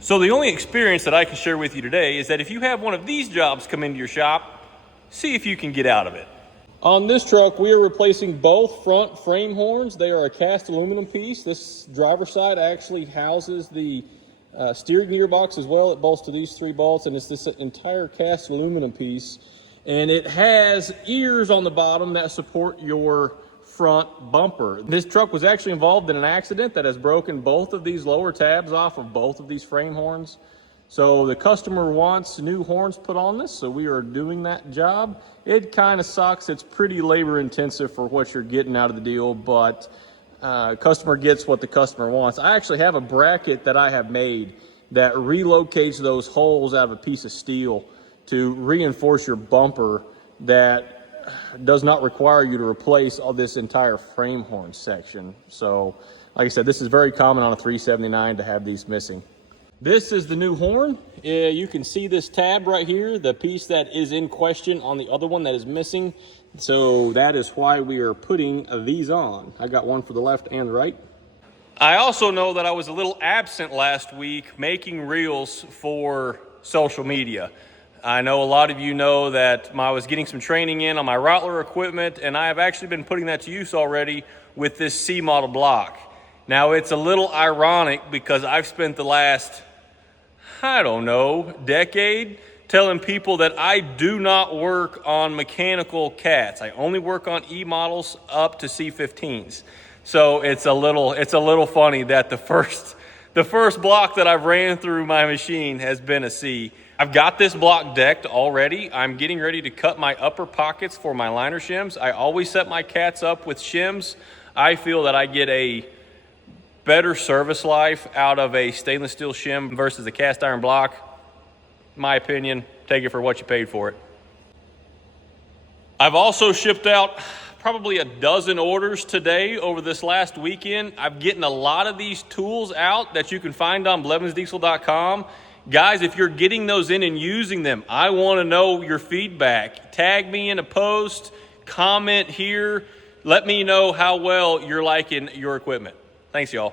So the only experience that I can share with you today is that if you have one of these jobs come into your shop, see if you can get out of it. On this truck, we are replacing both front frame horns. They are a cast aluminum piece. This driver's side actually houses the steering gearbox as well. It bolts to these 3 bolts, and it's this entire cast aluminum piece. And it has ears on the bottom that support your front bumper. This truck was actually involved in an accident that has broken both of these lower tabs off of both of these frame horns. So the customer wants new horns put on this, so we are doing that job. It kind of sucks. It's pretty labor intensive for what you're getting out of the deal, but customer gets what the customer wants. I actually have a bracket that I have made that relocates those holes out of a piece of steel to reinforce your bumper that does not require you to replace all this entire frame horn section. So, like I said, this is very common on a 379 to have these missing. This is the new horn. You can see this tab right here, the piece that is in question on the other one that is missing. So that is why we are putting these on. I got one for the left and the right. I also know that I was a little absent last week making reels for social media. I know a lot of you know that I was getting some training in on my Rottler equipment, and I have actually been putting that to use already with this C model block. Now, it's a little ironic because I've spent the last, I don't know, decade telling people that I do not work on mechanical cats. I only work on E models up to C15s. So it's a little funny that the first block that I've ran through my machine has been a C. I've got this block decked already. I'm getting ready to cut my upper pockets for my liner shims. I always set my cats up with shims. I feel that I get a better service life out of a stainless steel shim versus a cast iron block. My opinion, take it for what you paid for it. I've also shipped out probably a dozen orders today over this last weekend. I'm getting a lot of these tools out that you can find on blevinsdiesel.com. Guys, if you're getting those in and using them, I want to know your feedback. Tag me in a post, comment here. Let me know how well you're liking your equipment. Thanks, y'all.